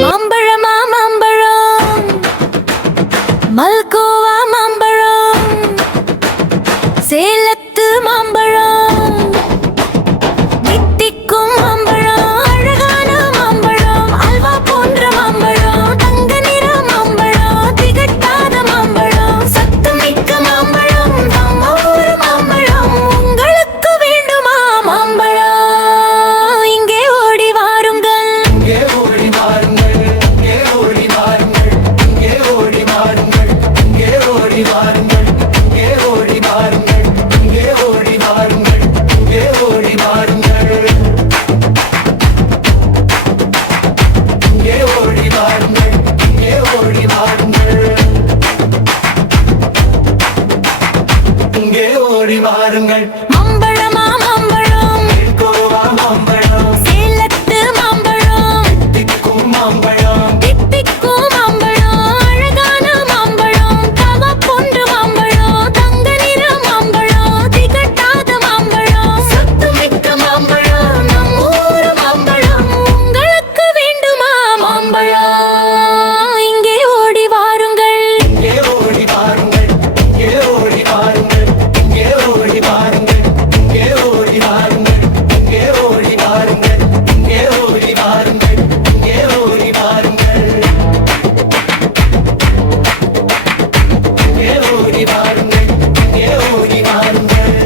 மாம்பழமா மாம்பழம், மல்கோவா மாம்பழம், சேலத்து மாம்பழம், தித்திக்கும் மாம்பழம், அழகான மாம்பழம், அல்வா போன்ற மாம்பழம், தங்க நிற மாம்பழம், திகட்டாத மாம்பழம், சத்துமிக்க மாம்பழம், நம்ம ஊர் மாம்பழம். உங்களுக்கு வேண்டுமா மாம்பழம்? இங்கே ஓடி வாருங்கள், இங்கே ஓடி வாருங்கள், இங்கே ஓடி வாருங்கள், இங்கே ஓடி வாருங்கள், இங்கே ஓடி வாருங்கள், இங்கே ஓடி வாருங்கள், இங்கே ஓடி வாருங்கள், இங்கே ஓடி வாருங்கள், இங்கே ஓடி வாருங்கள், இங்கே ஓடி வாருங்கள், இங்கே ஓடி வாருங்கள். மாம்பழமா மாம்பழம், கோவா மாம்பழம், சேலத்து மாம்பழம், திக்கும் மாம்பழம், தித்திக்கும் மாம்பழம், அழகான மாம்பழம், தவா போன்ற மாம்பழம், தங்க நிற மாம்பழம், திகட்டாத மாம்பழம், சத்துமிக்க மாம்பழம், நம்ம ஊர் மாம்பழம். உங்களுக்கு வேண்டுமா மாம்பழம்? இங்கே ஓடி வாருங்கள், இங்கே ஓடி வாருங்கள், இங்கே ஓடி வாருங்கள், இங்கே ஓடி வாருங்கள், இங்கே ஓடி வாருங்கள், இங்கே ஓடி வாருங்கள், இங்கே ஓடி வாருங்கள், இங்கே ஓடி வாருங்கள், இங்கே ஓடி வாருங்கள், இங்கே ஓடி வாருங்கள்,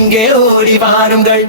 இங்கே ஓடி வாருங்கள்.